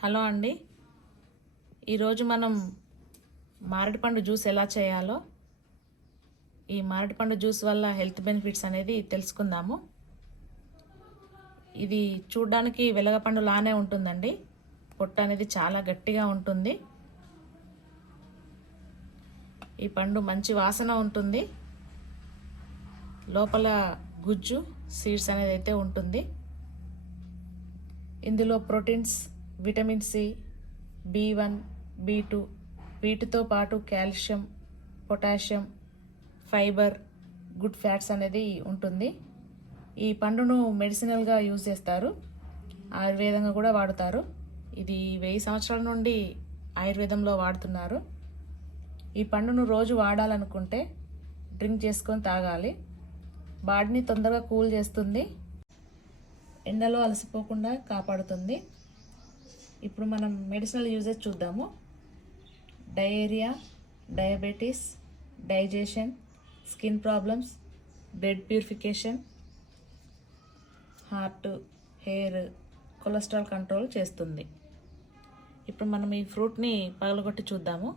Hello అండి. ఈరోజు మనం మామిడిపండు జ్యూస్ ఎలా చేయాలో ఈ మామిడిపండు జ్యూస్ వల్ల హెల్త్ బెనిఫిట్స్ అనేది తెలుసుకుందాము. ఇది చూడ్డానికి వెలగపండు లానే ఉంటుందండి. పొట్ట అనేది చాలా గట్టిగా ఉంటుంది. ఈ పండు మంచి వాసన ఉంటుంది. లోపల గుజ్జు సీడ్స్ అనేది అయితే ఉంటుంది. ఇందులో proteins vitamin C B one B two వీటితో పాటు calcium potassium fibre good fats అనేది ఉంటుంది. ఈ పండును మెడిసినల్గా యూజ్ చేస్తారు. ఆయుర్వేదంగా కూడా వాడుతారు. ఇది వెయ్యి సంవత్సరాల నుండి ఆయుర్వేదంలో వాడుతున్నారు. ఈ పండును రోజు వాడాలనుకుంటే డ్రింక్ చేసుకొని తాగాలి. బాడీని తొందరగా కూల్ చేస్తుంది. ఎండలో అలసిపోకుండా కాపాడుతుంది. ఇప్పుడు మనం మెడిసినల్ యూజెస్ చూద్దాము. Diarrhoea diabetes digestion skin problems blood purification heart hair cholesterol control చేస్తుంది. ఇప్పుడు మనం ఈ ఫ్రూట్ని పగలగొట్టి చూద్దాము.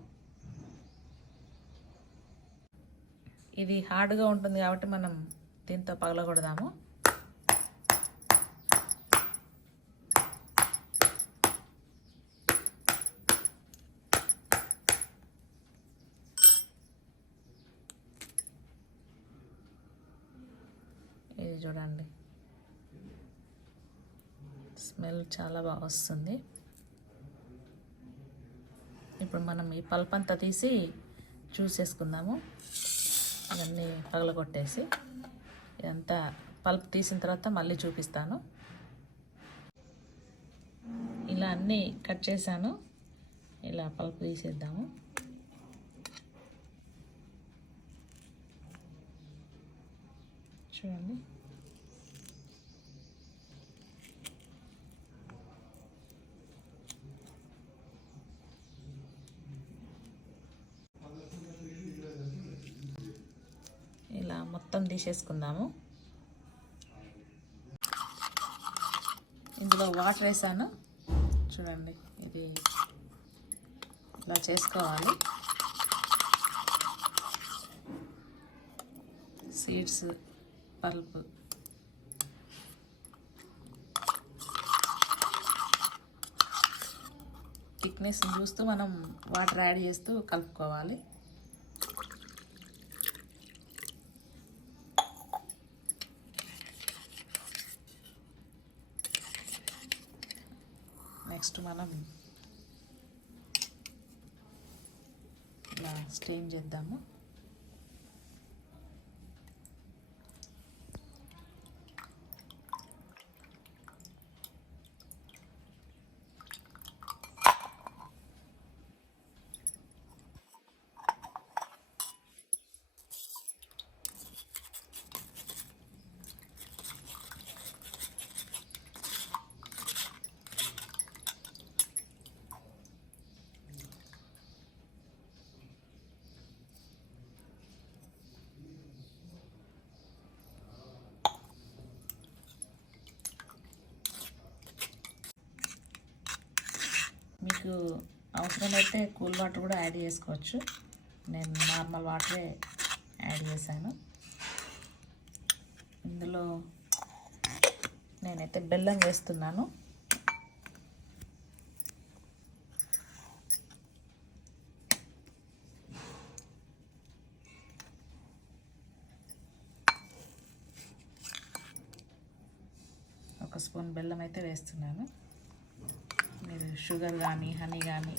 ఇది హార్డ్గా ఉంటుంది కాబట్టి మనం దీంతో పగలగొడదాము ఇది చూడండి. స్మెల్ చాలా బాగా వస్తుంది. ఇప్పుడు మనం ఈ పల్ప్ అంతా తీసి చూసేసుకుందాము. ఇవన్నీ పగలగొట్టేసి ఇదంతా పల్ప్ తీసిన తర్వాత మళ్ళీ చూపిస్తాను. ఇలా అన్నీ కట్ చేశాను. ఇలా పల్ప్ తీసేద్దాము. చూడండి ఇలా మొత్తం తీసేసుకుందాము. ఇందులో వాటర్ వేసాను. చూడండి ఇది ఇలా చేసుకోవాలి. Seeds pulp. థిక్నెస్ చూస్తూ మనం వాటర్ యాడ్ చేస్తూ కలుపుకోవాలి. నెక్స్ట్ మనం ఇలా స్టెయిన్ చేద్దాము? మీకు అవసరమైతే కూల్ వాటర్ కూడా యాడ్ చేసుకోవచ్చు. నేను నార్మల్ వాటరే యాడ్ చేశాను. ఇందులో నేనైతే బెల్లం వేస్తున్నాను. ఒక స్పూన్ బెల్లం అయితే వేస్తున్నాను. మీరు షుగర్ కానీ హనీ కానీ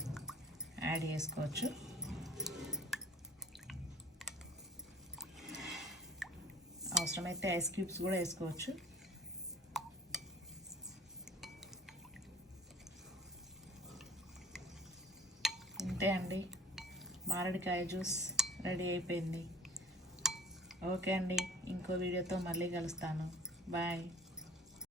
యాడ్ చేసుకోవచ్చు. అవసరమైతే ఐస్ క్యూబ్స్ కూడా వేసుకోవచ్చు. ఇంతే అండి. మామిడికాయ జ్యూస్ రెడీ అయిపోయింది. ఓకే అండి. ఇంకో వీడియోతో మళ్ళీ కలుస్తాను. బాయ్.